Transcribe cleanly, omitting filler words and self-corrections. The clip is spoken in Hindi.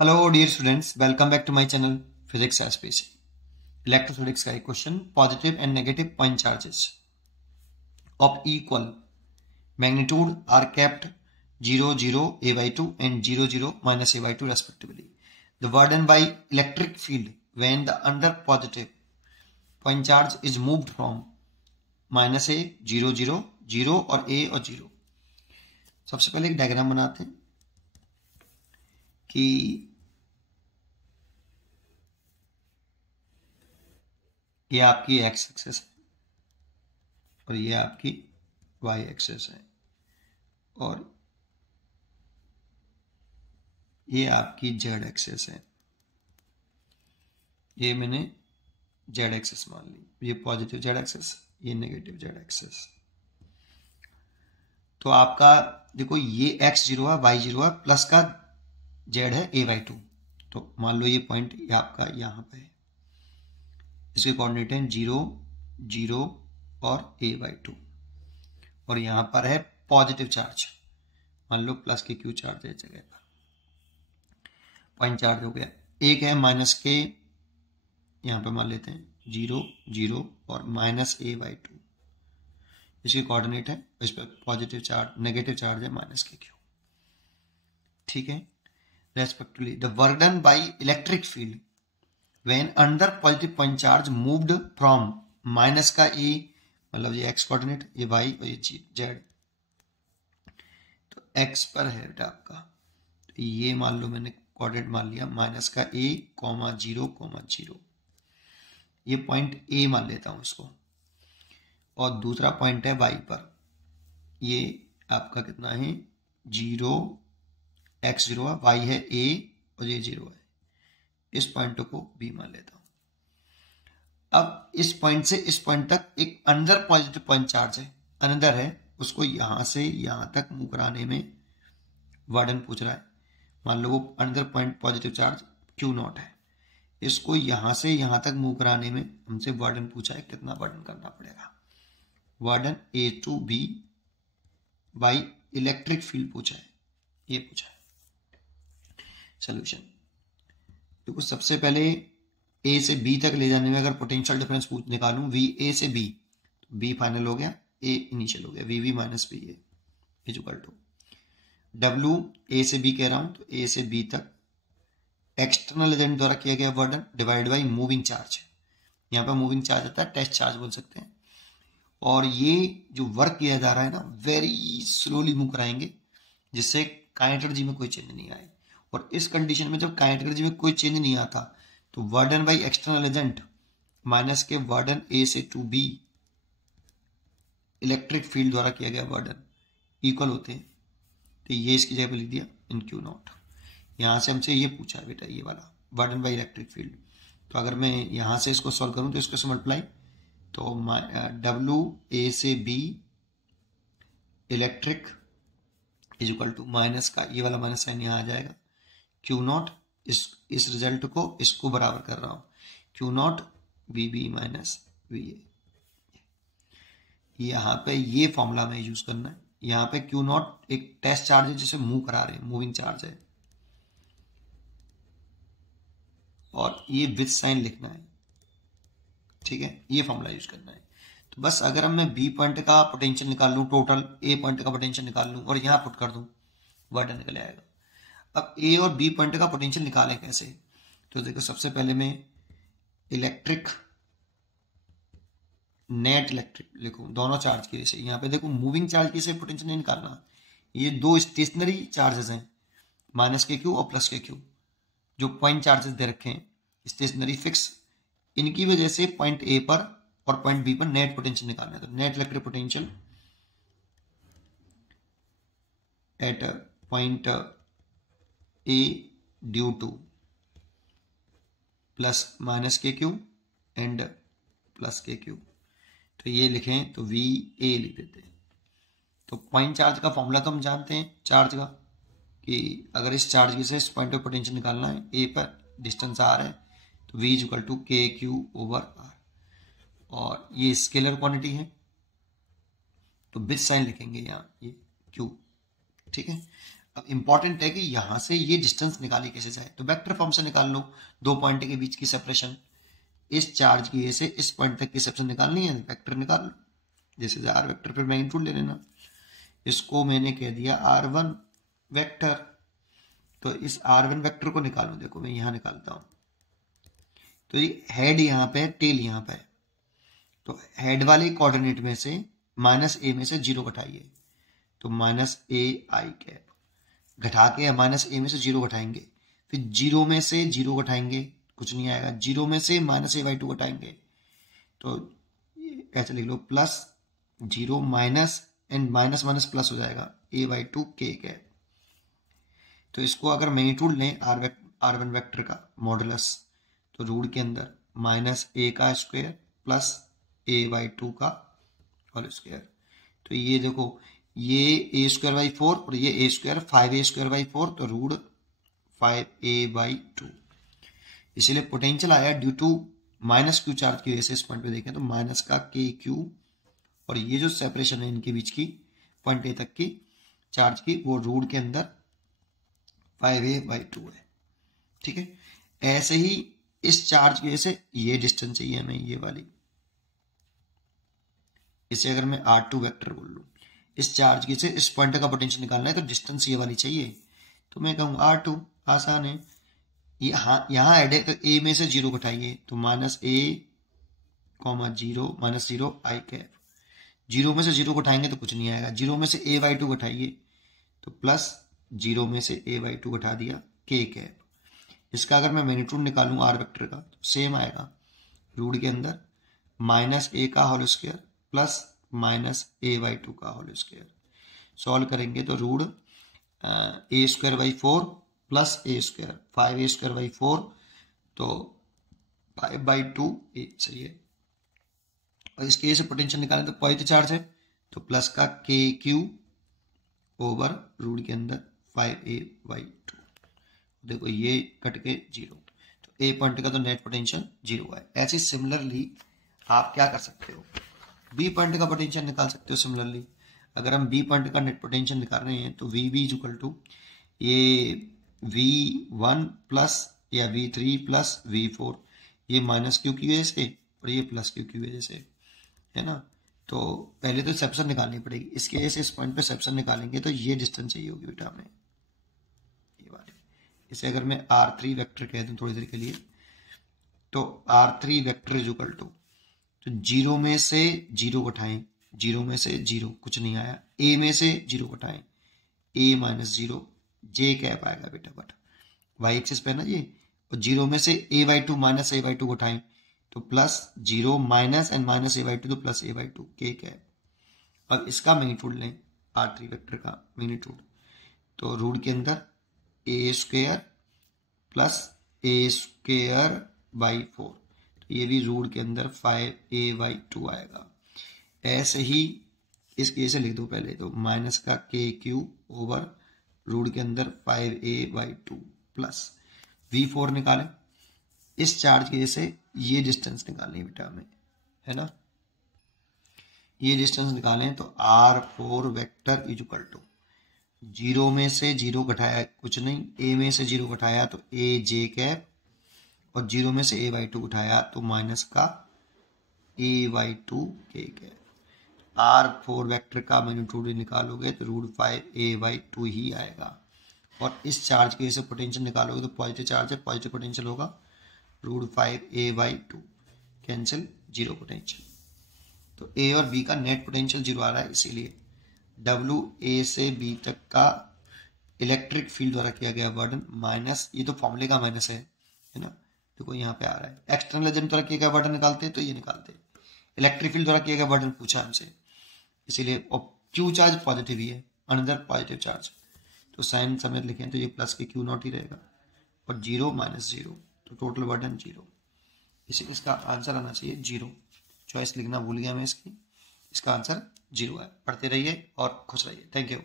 Hello dear students, welcome back to my channel Physics as Basic. Electrostatic का एक question, positive and negative point charges of equal magnitude are kept 0 0 a by 2 and 0 0 minus a by 2 respectively. The burden by electric field when the under positive point charge is moved from minus a 0 0 0 और a और 0. सबसे पहले एक डायग्राम बनाते हैं कि ये आपकी एक्स एक्सेस है और ये आपकी वाई एक्सेस है और ये आपकी जेड एक्सेस है. ये मैंने जेड एक्सेस मान ली, ये पॉजिटिव जेड एक्सेस, ये नेगेटिव जेड एक्सेस. तो आपका देखो ये एक्स जीरो है, वाई जीरो है, प्लस का जेड है a बाई 2. तो मान लो ये पॉइंट ये आपका यहाँ पे है, इसके कोऑर्डिनेट हैं 0 0 और a बाई 2 और यहाँ पर है पॉजिटिव चार्ज, मान लो प्लस के क्यू चार्ज है जगह पर. पॉइंट चार्ज हो गया. एक है माइनस के, यहाँ पे मान लेते हैं 0 0 और माइनस a बाई 2, इसके कोऑर्डिनेट है, इस पर पॉजिटिव चार्ज नेगेटिव चार्ज है माइनस के क्यू. ठीक है. Respectively the burden by electric field when under positive point charge moved from minus का a, मतलब ये x कोऑर्डिनेट, ये y और ये z. तो x पर है बेटा आपका, तो ये मान लो मैंने कोऑर्डिनेट मान लिया माइनस का a, 0, 0. ये पॉइंट a मान लेता हूं इसको, और दूसरा पॉइंट है y पर, ये आपका कितना है 0, x 0 है, y है a और ये 0 है. इस पॉइंट को b मान लेता हूं. अब इस पॉइंट से इस पॉइंट तक एक अंदर पॉजिटिव पॉइंट चार्ज है, अंदर है, उसको यहां से यहां तक मूव कराने में वार्डन पूछ रहा है. मान लो वो अंदर पॉइंट पॉजिटिव चार्ज Q0 है, इसको यहां से यहां तक मूव कराने में हमसे वार्डन पूछा है, कितना वार्डन करना पड़ेगा. Work done a to b by electric field पूछा है, ये पूछा है. सोल्यूशन देखो, सबसे पहले ए से बी तक ले जाने में अगर पोटेंशियल डिफरेंस निकालूं वी ए से बी, तो बी फाइनल हो गया, ए इनिशियल हो गया, V V minus B A equal to W A से बी कह रहा हूं, तो ए से बी तक एक्सटर्नल एजेंट द्वारा किया गया वर्डन डिवाइड बाई मूविंग चार्ज. यहाँ पर मूविंग चार्ज आता है, टेस्ट चार्ज बोल सकते हैं. और ये जो वर्क किया जा रहा है ना, वेरी स्लोली मूव कराएंगे जिससे काइनेटिक एनर्जी में कोई चेंज नहीं आए. और इस कंडीशन में जब काइनेटिक एनर्जी में कोई चेंज नहीं आता, तो वर्डन बाई एक्सटर्नल एजेंट माइनस के वर्डन ए से टू बी इलेक्ट्रिक फील्ड द्वारा किया गया वर्डन इक्वल होते हैं. तो ये इसकी जगह पे लिख दिया इन Q0. यहां से हमसे ये पूछा है बेटा, ये वाला वर्डन बाई इलेक्ट्रिक फील्ड. तो अगर मैं यहां से इसको सॉल्व करूं तो इसको से मल्टीप्लाई, तो डब्ल्यू ए से B electric is equal to minus का ये वाला माइनस साइन यहां आ जाएगा, Q0 इस रिजल्ट को इसको बराबर कर रहा हूं, Q0 VB माइनस VA. यहां पे ये फॉर्मूला में यूज करना है. यहां पे Q0 एक टेस्ट चार्ज है जिसे मूव करा रहे हैं, मूविंग चार्ज है, और ये विथ साइन लिखना है. ठीक है, ये फॉर्मूला यूज करना है. तो बस अगर अब मैं बी पॉइंट का पोटेंशियल निकाल लूं, टोटल ए पॉइंट का पोटेंशियल निकाल लूं और यहां पुट कर दूं, वर्डन निकल आएगा. अब ए और बी पॉइंट का पोटेंशियल निकालें कैसे, तो देखो सबसे पहले मैं इलेक्ट्रिक नेट इलेक्ट्रिक लिखूं दोनों चार्ज की. से यहाँ पे देखो मूविंग चार्ज की से पोटेंशियल नहीं निकालना, ये दो स्टेशनरी चार्जेस हैं, माइनस के क्यू और प्लस के क्यू, जो पॉइंट चार्जेस दे रखे हैं स्टेशनरी फिक्स, इनकी वजह से पॉइंट ए पर और पॉइंट बी पर नेट पोटेंशियल निकालना है. तो net electric potential at point A due two plus minus के क्यू एंड प्लस के क्यू. तो ये लिखें तो वी ए लिख देते हैं. तो पॉइंट चार्ज का फॉर्मूला तो हम जानते हैं चार्ज का, कि अगर इस चार्ज की से इस पॉइंट पे पोटेंशियल निकालना है, ए पर डिस्टेंस आर है, तो वी इज इक्वल टू के क्यू ओवर आर. और ये स्केलर क्वांटिटी है, तो विथ साइन लिखेंगे यहाँ ये क्यू. ठीक है. अब इंपॉर्टेंट है कि यहां से ये डिस्टेंस निकाली कैसे जाए, तो वेक्टर फॉर्म से निकाल लो। दो पॉइंट के बीच की सेपरेशन, इस चार्ज की से इस पॉइंट तक की सेपरेशन निकालनी है, वेक्टर निकाल लो। जैसे आर वेक्टर फिर मैग्नीट्यूड ले लेना, इसको मैंने कह दिया R1 वेक्टर। तो इस R1 वेक्टर को निकालो, देखो मैं यहां निकालता हूं। तो ये हेड यहां पे है, टेल यहां पे है, तो हेड वाले कोऑर्डिनेट में से -a में से 0 घटाइए, तो -a(i)। घटा के -a में से 0 घटाएंगे, फिर 0 में से 0 घटाएंगे, कुछ नहीं आएगा। 0 में से -a/2 घटाएंगे, तो ऐसे लिख लो +0 minus and minus minus plus हो जाएगा a/2 k। तो इसको अगर मैग्नीट्यूड लें R1 वेक्टर का मॉडुलस, तो रूट के अंदर -a का स्क्वायर प्लस a/2 का होल स्क्वायर। तो ये देखो, ये a²/4 और ये a², 5a²/4, तो रूट 5a/2। इसीलिए पोटेंशियल आया ड्यू टू -q चार्ज की वजह से। इस पॉइंट पे देखें तो माइनस का kq, और ये जो सेपरेशन है इनके बीच की पॉइंट ए तक की चार्ज की, वो रूट के अंदर 5a/2 है। ठीक है, ऐसे ही इस चार्ज की वजह से ये डिस्टेंस चाहिए हमें, ये वाली। इसे अगर मैं R2 वेक्टर बोल लूं, इस चार्ज की से इस पॉइंट का पोटेंशियल निकालना है, तो डिस्टेंस ये वाली चाहिए। तो मैं कहूंगा R2, आसान है। यहां ऐड है, तो a में से 0 घटाइए, तो -a, 0 -0 i। 0 में से 0 घटाएंगे तो कुछ नहीं आएगा। 0 में से a/2 घटाइए, तो +0 में से a/2 घटा दिया k। इसका अगर मैं मैग्नीट्यूड निकालूं R वेक्टर का, तो सेम आएगा, रूट के अंदर -a का होल स्क्वायर प्लस -a/2 का होल स्क्वायर। सॉल्व करेंगे तो root a²/4 plus a², 5a²/4, तो 5/2 सही है। और इसके से पोटेंशियल निकालें तो पॉजिटिव चार्ज है, तो प्लस का kq ओवर रूट के अंदर 5a/2। देखो ये कट के 0, तो ए पॉइंट का तो नेट पोटेंशियल 0 है। ऐसे सिमिलरली आप क्या कर सकते हो, बी पॉइंट का पोटेंशियल निकाल सकते हो। सिमिलरली अगर हम बी पॉइंट का नेट पोटेंशियल निकाल रहे हैं, तो वी बी इक्वल टू ये V1 प्लस या V3 प्लस V4, ये -q की वजह से और ये +q की वजह से, है ना। तो पहले तो सेप्शन निकालनी पड़ेगी, इसके वजह से इस पॉइंट पे सेप्शन निकालेंगे, तो ये डिस्टेंस चाहिए होगी बेटा हमें, ये वाली। इसे अगर मैं R3 वेक्टर कह दूं थोड़ी देर के लिए, तो R3 vector is equal to, तो 0 में से 0 घटाएं, 0 में से 0 कुछ नहीं आया, a में से 0 घटाएं, a -0 j कैप आएगा बेटा, बट y एक्सिस पे ना ये। और 0 में से a/2 -a/2 घटाएं, तो +0 माइनस एंड -a/2, तो +a/2 k कैप। अब इसका मैग्नीट्यूड लें, R3 वेक्टर का मैग्नीट्यूड, तो रूट के अंदर a² प्लस a²/4, तो ये भी रूट के अंदर 5a/2 आएगा। ऐसे ही इस केस से लिख दो पहले, तो माइनस का kq ओवर रूट के अंदर 5a/2 प्लस V4 निकालें। इस चार्ज की वजह से ये डिस्टेंस निकालनी है बेटा हमें, है ना। ये डिस्टेंस निकालें तो R4 vector is equal to, 0 में से 0 घटाया कुछ नहीं, a में से 0 घटाया तो a j, और 0 में से a/2 उठाया तो माइनस का a/2 k। R4 वेक्टर का मैग्नीट्यूड निकालोगे तो रूट 5a/2 ही आएगा। और इस चार्ज की वजह से पोटेंशियल निकालोगे तो पॉजिटिव चार्ज है, पॉजिटिव पोटेंशियल होगा, रूट 5a/2 कैंसिल, 0 पोटेंशियल। तो a और b का नेट पोटेंशियल 0 आ रहा है, इसीलिए W a से b तक का इलेक्ट्रिक फील्ड द्वारा किया गया वर्डन माइनस, ये तो फॉर्मूले का माइनस है ना, देखो यहाँ पे आ रहा है। एक्सटर्नल एजेंट द्वारा किया गया वर्डन निकालते हैं तो ये निकालते हैं, इलेक्ट्रिक फील्ड द्वारा किया गया वर्डन पूछा हमसे, इसीलिए। और क्यू चार्ज पॉजिटिव ही है, अनदर पॉजिटिव चार्ज, तो साइन समेत लिखें तो ये प्लस के Q0 ही रहेगा, और 0 -0, तो टोटल वर्डन 0। इसीलिए इसका आंसर आना चाहिए 0। चॉइस लिखना भूल गया मैं इसका आंसर 0 है। पढ़ते रहिए और खुश रहिए। Thank you.